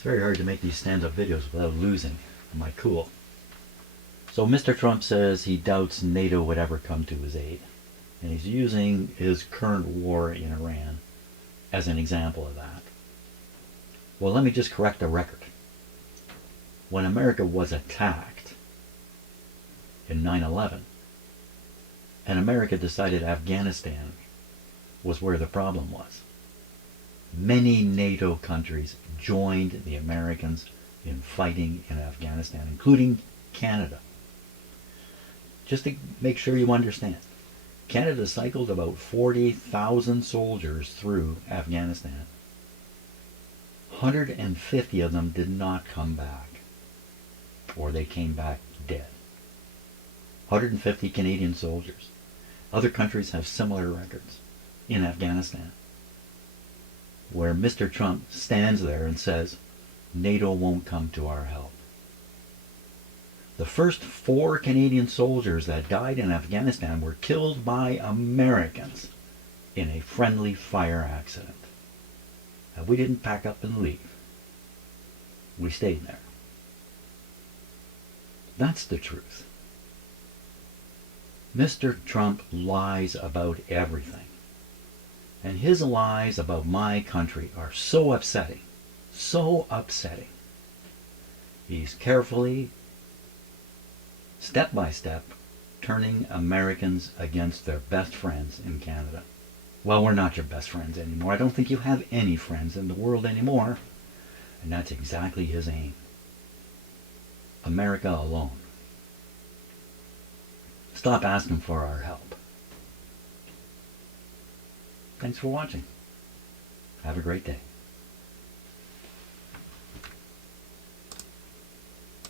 It's very hard to make these stand-up videos without losing my cool. So Mr. Trump says he doubts NATO would ever come to his aid. And he's using his current war in Iran as an example of that. Well, let me just correct the record. When America was attacked in 9/11, and America decided Afghanistan was where the problem was, many NATO countries joined the Americans in fighting in Afghanistan, including Canada. Just to make sure you understand, Canada cycled about 40,000 soldiers through Afghanistan. 150 of them did not come back, or they came back dead. 150 Canadian soldiers. Other countries have similar records in Afghanistan, where Mr. Trump stands there and says, NATO won't come to our help. The first 4 Canadian soldiers that died in Afghanistan were killed by Americans in a friendly fire accident. And we didn't pack up and leave. We stayed there. That's the truth. Mr. Trump lies about everything. And his lies about my country are so upsetting. So upsetting. He's carefully, step by step, turning Americans against their best friends in Canada. Well, we're not your best friends anymore. I don't think you have any friends in the world anymore. And that's exactly his aim. America alone. Stop asking for our help. Thanks for watching. Have a great day.